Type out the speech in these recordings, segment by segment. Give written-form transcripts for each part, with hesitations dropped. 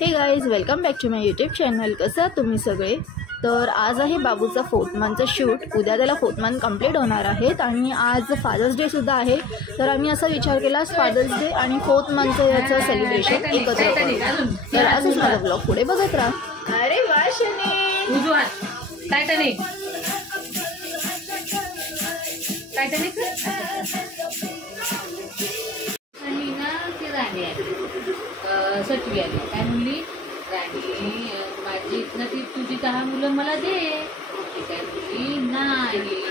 हे guys, welcome back to my YouTube channel. कसं तुम्ही सगळे? तर आज आहे बाबूचा 4th मंथचं शूट. उद्या त्याला 4th मंथ कंप्लीट होणार आहेत आणि आज फादर्स डे सुद्धा आहे. तर आम्ही असा विचार केला फादर्स डे आणि 4th मंथचं याचं सेलिब्रेशन एकत्र करू. तर आजच माझा ब्लॉग पुढे बघत राहा. अरे वा शनी, टायटॅनिक आणि ना ते राणी आली, सटवी आली. काय म्हणली राणी, माझी ना ती तुझी 10 मुलं मला दे. ती काय म्हणली नाही,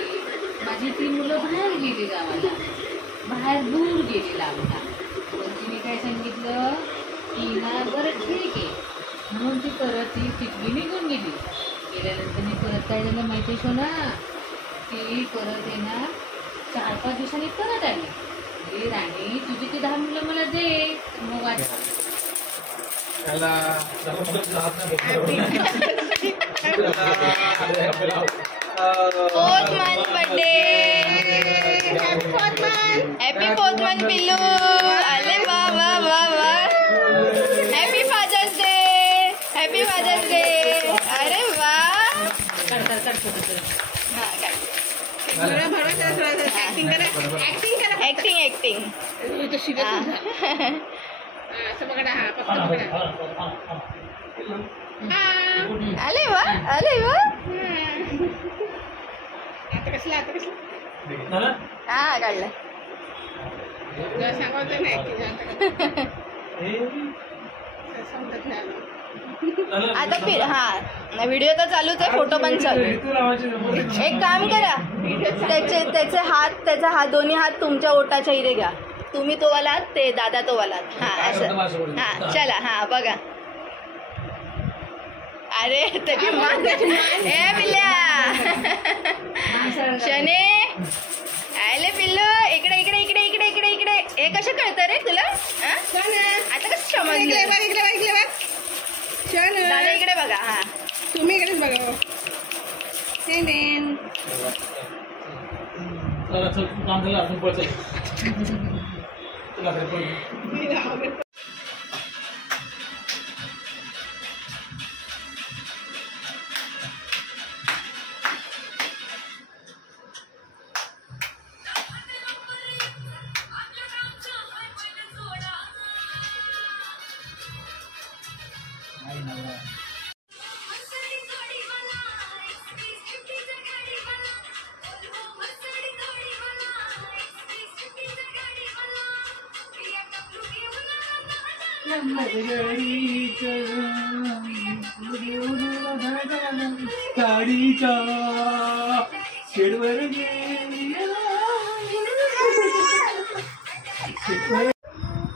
माझी 3 मुलं बाहेर गेली गावाला, बाहेर दूर गेली लांबला. पण तिने काय सांगितलं की ना बरं ठीक आहे म्हणून ती परत ती टिकली निघून गेली. गेल्यानंतर परत काय झालं माहिती आहे ना, ती परत आहे ना 4-5 दिवसांनी परत आली. राणी तुझी ती 10 मुलं मला दे. मग हॅपी 4th मंथ पिल्लू. अरे वा वा वा वा, happy Father's Day, happy Father's Day. अरे वा, ऍक्टिंग अरे वा, अरे वा. हा काढलं. आता हा व्हिडिओ तर चालूच आहे, फोटो पण चालू आहे. एक काम करा, त्याचा हात दोन्ही हात तुमच्या ओटाच्या इथे घ्या. तुम्ही तो वालात, ते दादा तो वालात. हा असं, हा चला, हा बघा. अरे त्याची हे पिल्ल्या शने, आले पिल्लू, इकडे इकडे इकडे इकडे इकडे इकडे. हे कसं कळतं रे तुला? आता कसं समजलं? दादा इकडे बघा. हा तुम्ही इकडेच बघा.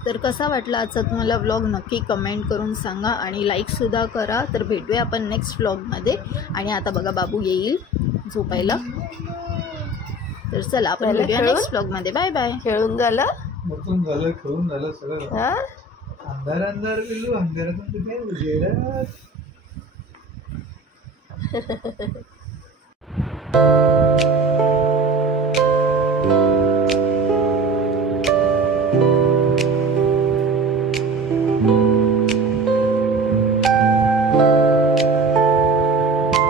तर कसा वाटला आजचा तुम्हाला व्लॉग नक्की कमेंट करून सांगा आणि लाईकसुद्धा करा. तर भेटूया आपण नेक्स्ट व्लॉगमध्ये. आणि आता बघा बाबू येईल झोपायला. तर चला आपण भेटूया नेक्स्ट व्लॉगमध्ये. Bye bye. खेळून झालं, खेळून झालं सगळं. अंधार पिल्लू, अंधारातून कुठे उजेडात.